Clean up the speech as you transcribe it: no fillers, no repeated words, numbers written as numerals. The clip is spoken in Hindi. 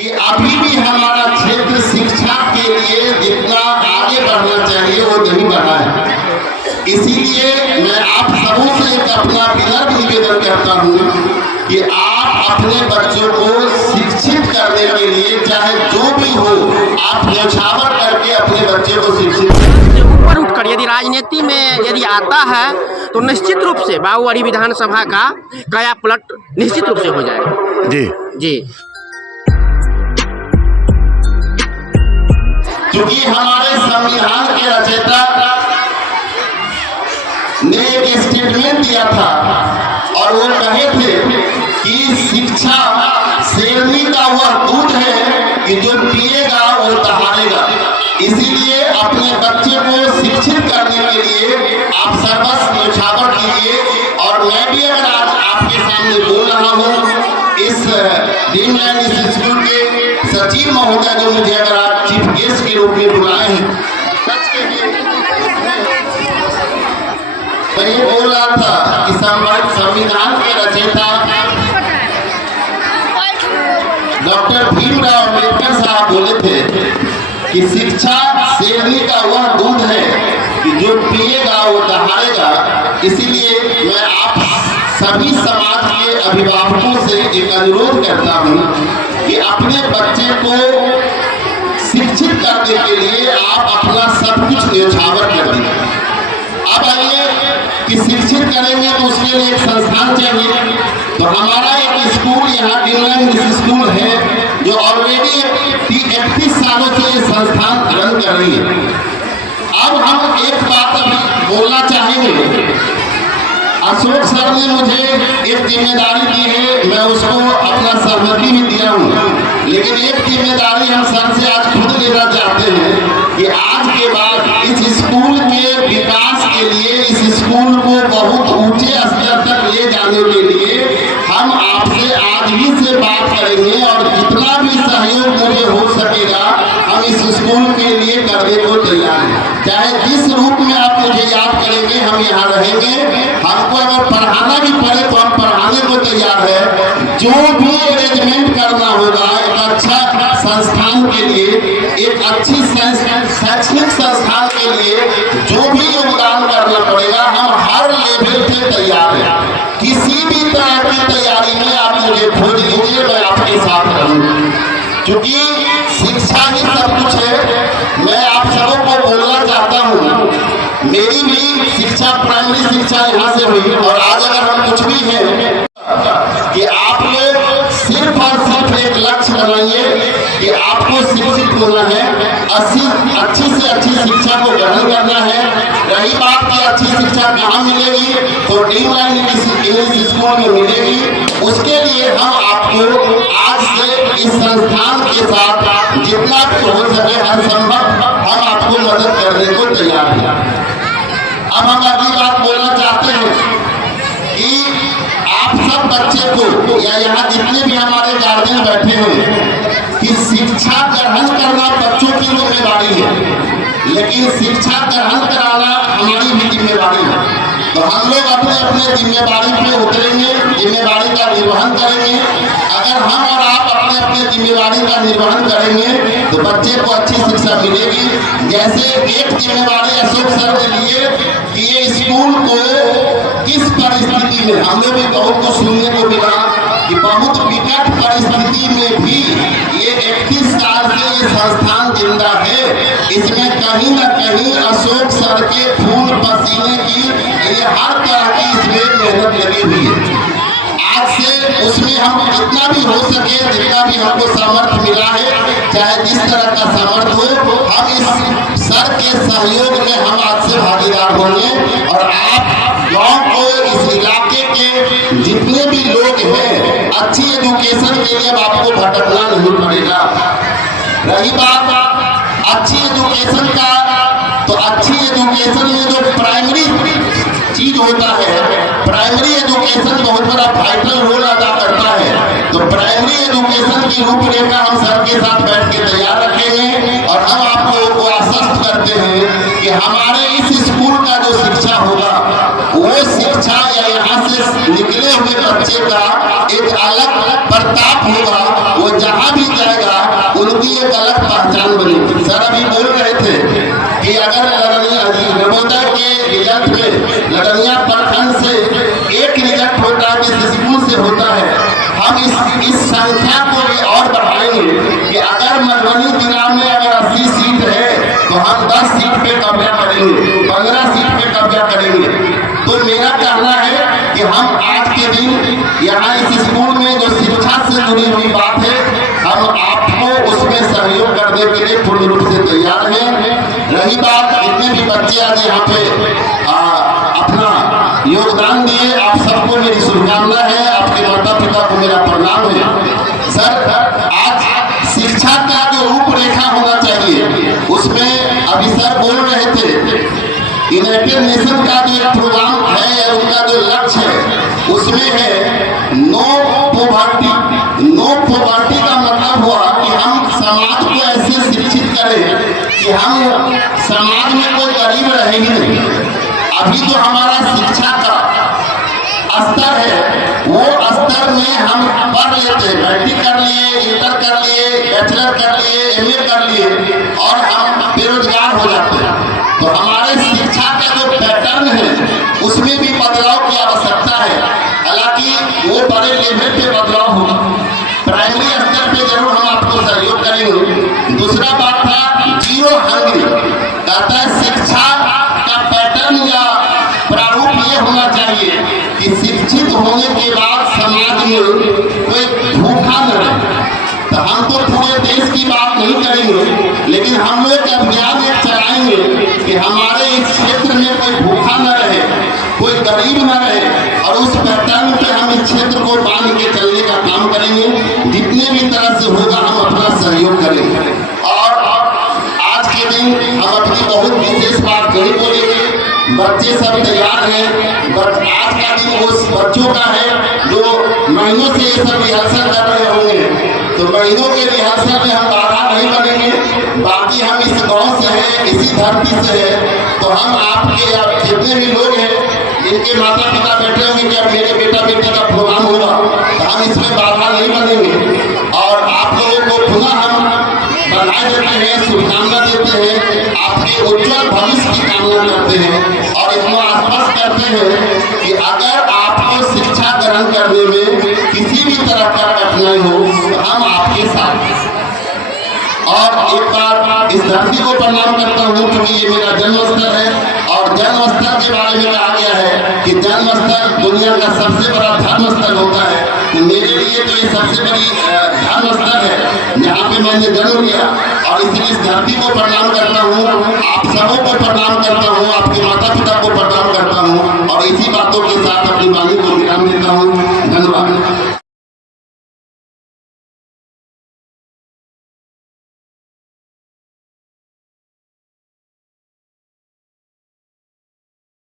कि अभी भी हमारा क्षेत्र शिक्षा के लिए जितना आगे बढ़ना चाहिए वो नहीं बढ़ा है। इसीलिए मैं आप सबों से एक अपना विनम्र निवेदन करता हूँ कि आप अपने बच्चों को शिक्षित करने के लिए चाहे जो भी हो आप न्यौछावर करके अपने बच्चे को शिक्षित ऊपर उठकर यदि राजनीति में यदि आता है तो निश्चित रूप से बाबूआरी विधानसभा का काया पलट निश्चित रूप से हो जाएगा। जी जी क्योंकि हमारे संविधान के रचयिता ने एक स्टेटमेंट दिया था और वो कहे थे कि शिक्षा शेरनी का वह दूध है कि जो पिएगा वो दहाड़ेगा। इसीलिए अपने बच्चे को शिक्षित करने के लिए आप सर्वस्व न्यौछावर कीजिए। और मैं भी अगर आज आपके सामने बोल रहा हूँ इस ड्रीमलैंड इंस्टीट्यूट के सचिव महोदय जो मुझे अगर आप चीफ गेस्ट के रूप में बुलाए हैं, मैं ये बोल रहा था कि संविधान के रचयिता डॉक्टर भीमराव अम्बेडकर साहब बोले थे कि शिक्षा शेरनी का वह दूध है कि जो पिएगा वो दहाड़ेगा। इसीलिए मैं आप सभी समाज के अभिभावकों से एक अनुरोध करता हूँ कि अपने बच्चे को शिक्षित करने के लिए आप अपना सब कुछ न्यौछावर कर दीजिए। अब आइए कि शिक्षित करेंगे तो उसके लिए एक संस्थान चाहिए। तो हमारा एक स्कूल यहाँ ड्रीमलैंड स्कूल है जो ऑलरेडी 31 सालों से ये संस्थान रन कर रही है। अब हम एक बात अभी बोलना चाहेंगे। अशोक सर ने मुझे एक जिम्मेदारी दी है, मैं उसको अपना सहमति भी दिया हूँ, लेकिन एक जिम्मेदारी हम सर से आज खुद लेना चाहते हैं कि आज के बाद इस स्कूल के विकास के लिए इस स्कूल को बहुत ऊंचे स्तर तक ले जाने के लिए हम आपसे आज ही से बात करेंगे और जितना भी सहयोग मुझे हो सकेगा हम इस स्कूल के लिए करने को तैयार हैं। चाहे जिस रूप में आप मुझे याद करेंगे हम यहाँ रहेंगे। हमको अगर पढ़ाना भी पड़े तो हम पढ़ाने को तैयार है। जो भी अरेंजमेंट करना होगा एक अच्छा संस्थान के लिए, एक अच्छी शैक्षणिक संस्थान के लिए जो भी योगदान करना पड़ेगा हम हर लेवल पे तैयार हैं। किसी भी तरह की तैयारी में आप मुझे खोज लीजिए, मैं आपके साथ रहूँगा। क्योंकि शिक्षा ही सब कुछ है। मैं आप सबों को बोलना चाहता हूँ, मेरी भी शिक्षा प्राइमरी शिक्षा यहाँ से हुई और आज अगर हम कुछ भी हैं कि आप लोग सिर्फ और सिर्फ एक लक्ष्य बनाइए कि आपको शिक्षित होना है, अच्छी से अच्छी शिक्षा को ग्रहण करना है। रही बात की अच्छी शिक्षा कहाँ मिलेगी तो ड्रीमलैंड इंग्लिश स्कूल में मिलेगी। उसके लिए हम आपको आज से इस संस्थान के साथ जितना भी हो सके हर संभव हम आपको मदद करने को तैयार हैं। अब हम अगली बात बोलना चाहते हैं कि आप सब बच्चे को या यहाँ जितने भी हमारे गार्जियन बैठे हैं कि शिक्षा ग्रहण करना बच्चों की जिम्मेदारी है, लेकिन शिक्षा ग्रहण कराना हमारी भी जिम्मेदारी है। तो हम लोग अपने अपने जिम्मेदारी पे उतरेंगे, जिम्मेदारी का निर्वहन करेंगे। अगर हम और आप अपने अपने जिम्मेदारी का निर्वहन करेंगे तो बच्चे को अच्छी शिक्षा मिलेगी। जैसे एक जिम्मेदारी अशोक सर ने लिए कि ये स्कूल को किस परिस्थिति में, हमें भी बहुत कुछ सुनने को मिला कि बहुत विकट परिस्थिति में भी ये 31 साल से ये संस्थान जिंदा है। इसमें कहीं न कहीं अशोक सर के खून पसीने की ये हर तरह की इसमें मेहनत लगी हुई है। आज से उसमें हम जितना भी हो सके, जितना भी हमको सामर्थ्य मिला है, चाहे जिस तरह का सामर्थ्य हो, हम इस सर के सहयोग में हम आज से भागीदार होंगे। और आप गांव को, इस इलाके के जितने भी लोग हैं, अच्छी एजुकेशन के लिए आपको भटकना नहीं पड़ेगा। रही बात अच्छी एजुकेशन का, तो अच्छी एजुकेशन में जो प्राइमरी चीज होता है, प्राइमरी एजुकेशन बहुत बड़ा वाइटल रोल अदा करता है। तो प्राइमरी एजुकेशन की रूपरेखा हम सर के साथ बैठ के तैयार रखेंगे और हम आप लोगों को आश्वस्त करते हैं कि हमारे इस स्कूल का जो शिक्षा होगा वो शिक्षा या यहाँ से निकले हुए बच्चे का एक अलग प्रताप होगा। वो जहाँ भी जाएगा उनकी एक अलग पहचान बनी। सर अभी बोल रहे थे कि अगर नवोदय के रिजल्ट में लड़निया प्रखंड से एक रिजल्ट होता है, जिस स्कूल से होता है, हम इस संख्या को भी और बढ़ाएंगे कि अगर मधुबनी जिला में अगर 80 सीट है तो हम 10 सीट पे कब्जा करेंगे, 15 सीट पे कब्जा करेंगे। तो मेरा कहना है कि हम आज के दिन यहाँ इस स्कूल में जो शिक्षा से जुड़ी हुई बात है, हम आपको उसमें सहयोग करने के लिए पूर्ण रूप से तैयार हैं। रही बात जितने भी बच्चे आज यहाँ पे अपना योगदान दिए, आप सबको मेरी शुभकामना है, आपके माता पिता को मेरा प्रणाम है। सर आज शिक्षा का जो रूपरेखा होना चाहिए, उसमें अभी सर बोल रहे थे यूनाइटेड नेशन का जो एक प्रोग्राम है, उनका जो लक्ष्य है उसमें है नो पॉवर्टी। नो पॉवर्टी का मतलब हुआ कि हम समाज को ऐसे शिक्षित करें कि हम समाज में कोई गरीब रहे ही नहीं। अभी जो हमारा शिक्षा का स्तर है, वो स्तर में हम पढ़ लेते हैं, मैट्रिक कर लिए, इंटर कर लिए, बैचलर कर लिए, एमए कर लिए और हम बेरोजगार हो जाते हैं। तो हमारे शिक्षा का जो पैटर्न है उसमें भी बदलाव की आवश्यकता है। हालांकि वो बड़े लेवल पे बदलाव होगा, प्राइमरी स्तर पे जरूर हम आपको सहयोग करेंगे। दूसरा बात था जीरो हंग्री, कहता है शिक्षा का पैटर्न या प्रारूप ये होना चाहिए कि शिक्षित होने के बाद समाज में कोई भूखा न रहे। तो हम तो पूरे देश की बात नहीं करेंगे, लेकिन हम लोग अभियान एक चलाएंगे कि हमारे इस क्षेत्र में कोई भूखा न रहे, कोई गरीब न रहे, और उस पैटर्न पे हम इस क्षेत्र को बांध के चलने का काम करेंगे। जितने भी तरह से होगा हम अपना सहयोग करेंगे। और आज के दिन हम अपनी बहुत विशेष बात नहीं बोलेंगे, बच्चे सब तैयार हैं। आज का दिन उस बच्चों का है जो महीनों से ये सब रिहर्सल कर रहे होंगे। तो महीनों के रिहर्सल में हम बाधा नहीं बनेंगे। बाकी हम इस गांव से हैं, इसी धरती से हैं, तो हम आपके आप जितने भी लोग हैं, इनके माता पिता बैठे होंगे कि अब मेरे बेटा बेटी का प्रोग्राम होगा, तो हम इसमें बाधा नहीं बनेंगे। और आप लोगों को पुनः हम बधाई देते हैं, शुभकामना देते हैं, आपके उज्जवल भविष्य की कामना करते हैं और इतना आश्वस्त करते हैं कि अगर आपको शिक्षा ग्रहण करने में किसी भी तरह का कठिनाई हो तो हम आपके साथ हैं। और एक बार इस धरती को प्रणाम करता हूँ क्योंकि ये मेरा जन्मस्थल है और जन्मस्थल के बारे में कहा गया है कि जन्मस्थल दुनिया का सबसे बड़ा धर्मस्थल होता है। तो मेरे लिए तो ये सबसे बड़ी धर्मस्थल है जहाँ पे मैंने जन्म लिया और इसलिए इस धरती को प्रणाम करता हूँ, आप सबों को प्रणाम करता हूँ, आपके माता पिता को प्रणाम करता हूँ और इसी बातों के साथ अपनी वाणी को विराम देता हूँ। धन्यवाद।